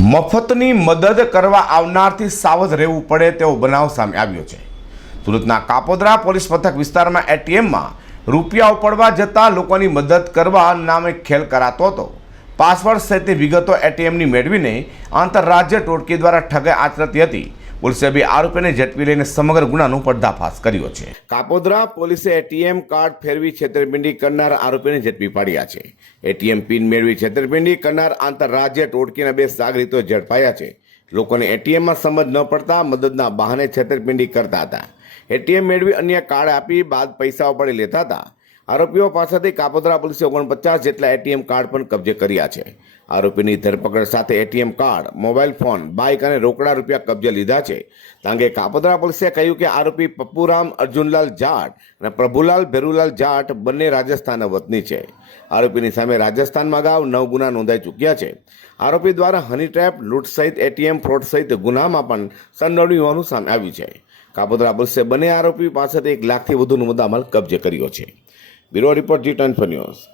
મફતની મદદ કરવા આવનારથી સાવધ રહેવું પડે તેવો બનાવ સામે આવ્યો છે. સુરતના કાપોદ્રા પોલીસ મથક વિસ્તારમાં એટીએમમાં રૂપિયા ઉપાડવા જતાં લોકોની મદદ કરવા નામે ખેલ કરાતો હતો. પાસવર્ડ સહિતની વિગતો એટીએમની મેળવીને આંતરરાજ્ય ટોળકી દ્વારા ઠગાઈ આચરતી હતી. પોલીસે બે આરોપીને ઝડપી લઈને સમગ્ર ગુનાનો પર્દાફાશ કર્યો છે. કાપોદ્રા પોલીસે એટીએમ કાર્ડ ફેરવી છેતરપિંડી કરનાર આરોપીને ઝડપી પાડ્યા છે. એટીએમ પિન મેળવી છેતરપિંડી કરનાર આંતરરાજ્ય ટોળકીના બે સાગરીતો ઝડપાયા છે. લોકોને એટીએમમાં સમજ ન પડતા મદદના બહાને છેતરપિંડી કરતા હતા. એટીએમ મેળવી અન્ય કાર્ડ આપી બાદ પૈસા ઉપાડી લેતા હતા. આરોપીઓ પાસેથી કાપોદ્રા પોલીસે ઓગણપચાસ જેટલા એટીએમ કાર્ડ પણ કબજે કર્યા છે. આરોપીની ધરપકડ સાથે ATM card, mobile phone, bike અને રોકડા રૂપિયા કબજે લીધા છે. તાંગે કાપોદરા પોલીસે કહ્યું કે આરોપી પપ્પુરામ અર્જુનલાલ જાટ અને પ્રભુલાલ ભેરુલાલ જાટ બંને રાજસ્થાનના વતની છે. આરોપીની સામે રાજસ્થાનમાં અગાઉ નવ ગુના નોંધાઈ ચૂક્યા છે. આરોપી દ્વારા હની ટ્રેપ લૂંટ સહિત એટીએમ ફ્રોડ સહિત ગુનામાં પણ સંડોવણી હોવાનું સામે આવ્યું છે. કાપોદરા પોલીસે બંને આરોપી પાસેથી એક લાખથી વધુનો મુદ્દામાલ કબજે કર્યો છે. Bureau report G twenty news.